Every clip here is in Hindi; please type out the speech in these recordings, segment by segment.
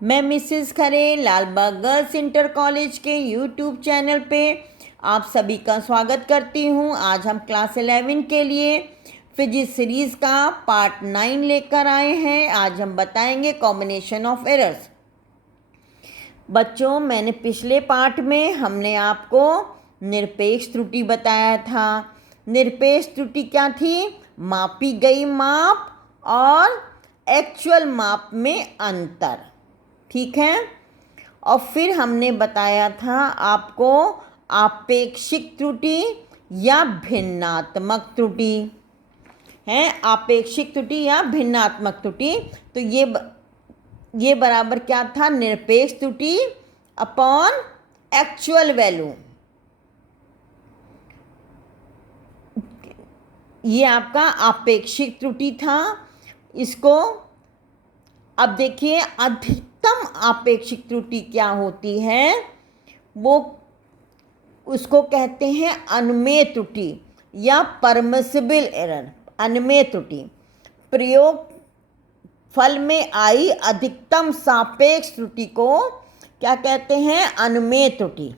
मैं मिसेस खरे लालबाग गर्ल्स इंटर कॉलेज के यूट्यूब चैनल पे आप सभी का स्वागत करती हूँ। आज हम क्लास 11 के लिए फिजिक्स सीरीज़ का पार्ट 9 लेकर आए हैं। आज हम बताएंगे कॉम्बिनेशन ऑफ एरर्स। बच्चों, मैंने पिछले पार्ट में हमने आपको निरपेक्ष त्रुटि बताया था। निरपेक्ष त्रुटि क्या थी? मापी गई माप और एक्चुअल माप में अंतर। ठीक है। और फिर हमने बताया था आपको आपेक्षिक त्रुटि या भिन्नात्मक त्रुटि है। आपेक्षिक त्रुटि या भिन्नात्मक त्रुटि, तो ये बराबर क्या था? निरपेक्ष त्रुटि अपॉन एक्चुअल वैल्यू। ये आपका आपेक्षिक त्रुटि था। इसको अब देखिए, अधिकतम आपेक्षिक त्रुटि क्या होती है? वो उसको कहते हैं अनुमेय त्रुटि या परमिसिबल एरर। अनुमेय त्रुटि प्रयोग फल में आई अधिकतम सापेक्ष त्रुटि को क्या कहते हैं? अनुमेय त्रुटि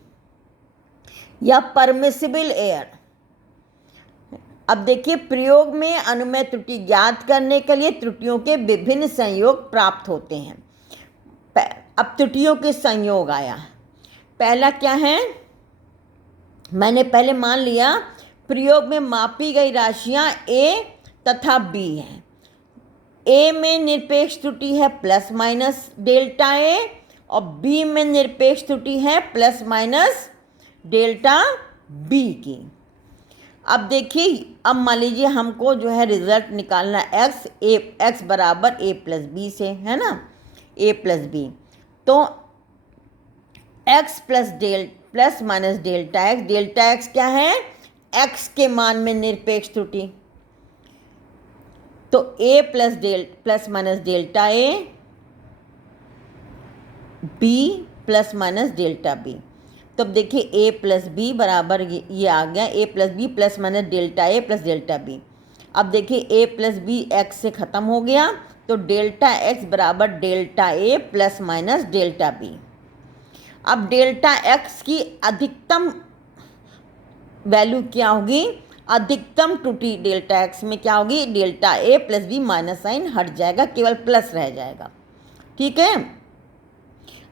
या परमिसिबल एरर। अब देखिए, प्रयोग में अनुमेय त्रुटि ज्ञात करने के लिए त्रुटियों के विभिन्न संयोग प्राप्त होते हैं। अब त्रुटियों के संयोग आया। पहला क्या है? मैंने पहले मान लिया प्रयोग में मापी गई राशियां ए तथा बी हैं। ए में निरपेक्ष त्रुटि है प्लस माइनस डेल्टा ए और बी में निरपेक्ष त्रुटि है प्लस माइनस डेल्टा बी की। अब देखिए, अब मान लीजिए हमको जो है रिजल्ट निकालना एक्स बराबर ए प्लस बी से, है ना, ए प्लस बी। तो X plus minus delta X क्या है? एक्स के मान में निरपेक्ष त्रुटि। तो A plus minus delta A, B plus minus delta B. तो अब देखिए, ए प्लस बी बराबर ये आ गया A plus B plus minus delta A plus delta B. अब देखिए, ए प्लस बी एक्स से ख़त्म हो गया, तो डेल्टा एक्स बराबर delta A plus minus delta B. अब डेल्टा एक्स की अधिकतम वैल्यू क्या होगी? अधिकतम त्रुटि डेल्टा एक्स में क्या होगी? Delta A plus B, minus sign हट जाएगा, केवल प्लस रह जाएगा। ठीक है।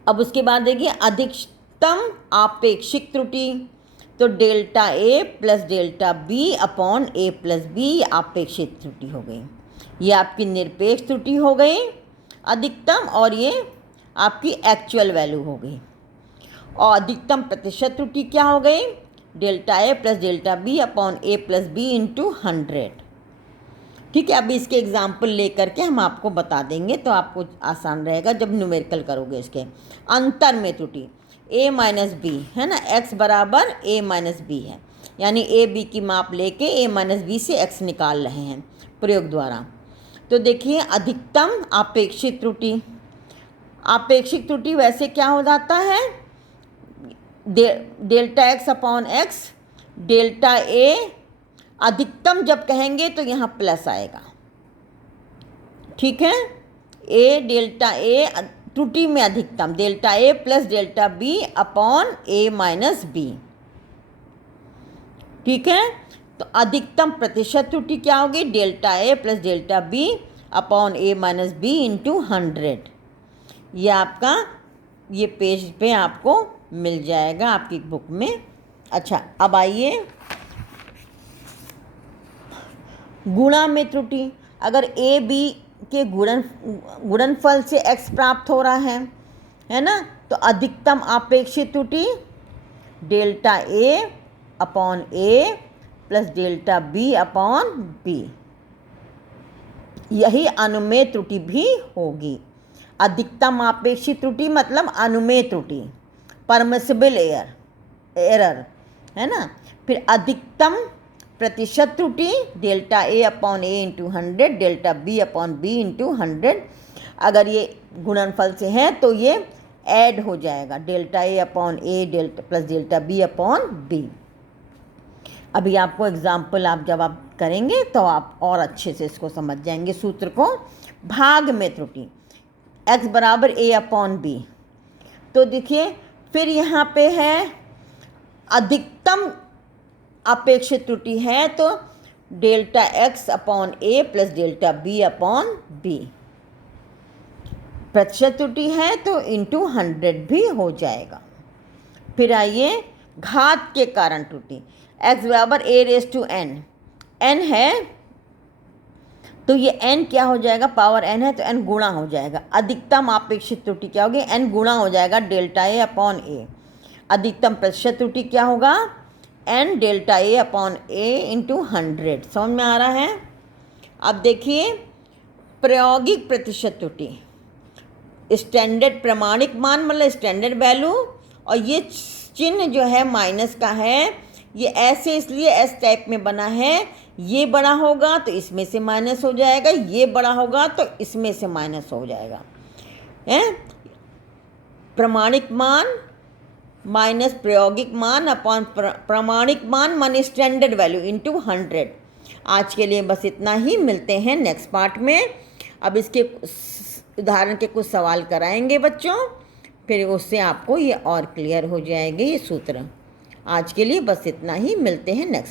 अब उसके बाद देखिए, अधिकतम आपेक्षिक त्रुटि, तो delta A plus delta B upon A plus B आपेक्षिक त्रुटि हो गई। ये आपकी निरपेक्ष त्रुटि हो गई अधिकतम, और ये आपकी एक्चुअल वैल्यू हो गई। और अधिकतम प्रतिशत त्रुटि क्या हो गई? Delta A plus delta B upon A plus B into 100। ठीक है। अब इसके एग्जाम्पल लेकर के हम आपको बता देंगे, तो आपको आसान रहेगा जब न्यूमेरिकल करोगे। इसके अंतर में त्रुटि ए माइनस बी है ना, एक्स बराबर ए माइनस बी है, यानी ए बी की माप लेके ए माइनस बी से एक्स निकाल रहे हैं प्रयोग द्वारा। तो देखिए, अधिकतम आपेक्षिक त्रुटि, आपेक्षिक त्रुटि वैसे क्या हो जाता है? Delta X upon X, delta A अधिकतम जब कहेंगे तो यहाँ प्लस आएगा। ठीक है। ए डेल्टा ए त्रुटि में अधिकतम delta A plus delta B upon A minus B. ठीक है। तो अधिकतम प्रतिशत त्रुटि क्या होगी? Delta A plus delta B upon A minus B into 100। ये आपका ये पेज पे आपको मिल जाएगा आपकी बुक में। अच्छा, अब आइए गुणा में त्रुटि। अगर ए बी के गुणनफल से एक्स प्राप्त हो रहा है ना, तो अधिकतम आपेक्षिक त्रुटि delta A upon A plus delta B upon B. यही अनुमेय त्रुटि भी होगी। अधिकतम आपेक्षिक त्रुटि मतलब अनुमेय त्रुटि, परमिसिबल एरर, है ना। फिर अधिकतम प्रतिशत त्रुटि delta A upon A into 100, delta B upon B into 100। अगर ये गुणनफल से है तो ये ऐड हो जाएगा, delta A upon A delta plus delta B upon B. अभी आपको एग्जाम्पल आप जब आप करेंगे तो आप और अच्छे से इसको समझ जाएंगे सूत्र को। भाग में त्रुटि, x बराबर a अपॉन बी। तो देखिए फिर यहाँ पे है अधिकतम अपेक्षित त्रुटि है तो delta x upon a plus delta b upon b। प्रतिशत त्रुटि है तो इंटू 100 भी हो जाएगा। फिर आइए घात के कारण त्रुटि, x बराबर a raise to n, n है तो ये n क्या हो जाएगा, पावर n है तो n गुणा हो जाएगा। अधिकतम अपेक्षित त्रुटि क्या होगी, n गुणा हो जाएगा डेल्टा a अपॉन a। अधिकतम प्रतिशत त्रुटि क्या होगा, n delta a upon a into 100। समझ में आ रहा है। अब देखिए प्रायोगिक प्रतिशत त्रुटि, स्टैंडर्ड प्रमाणिक मान मतलब स्टैंडर्ड वैल्यू, और ये चिन्ह जो है माइनस का है, ये ऐसे इसलिए एस टाइप में बना है, ये बड़ा होगा तो इसमें से माइनस हो जाएगा, ये बड़ा होगा तो इसमें से माइनस हो जाएगा। प्रमाणिक मान माइनस प्रायोगिक मान अपॉन प्रमाणिक मान माने स्टैंडर्ड वैल्यू इंटू 100। आज के लिए बस इतना ही, मिलते हैं नेक्स्ट पार्ट में। अब इसके उदाहरण के कुछ सवाल कराएंगे बच्चों, फिर उससे आपको ये और क्लियर हो जाएंगे ये सूत्र। आज के लिए बस इतना ही, मिलते हैं नेक्स्ट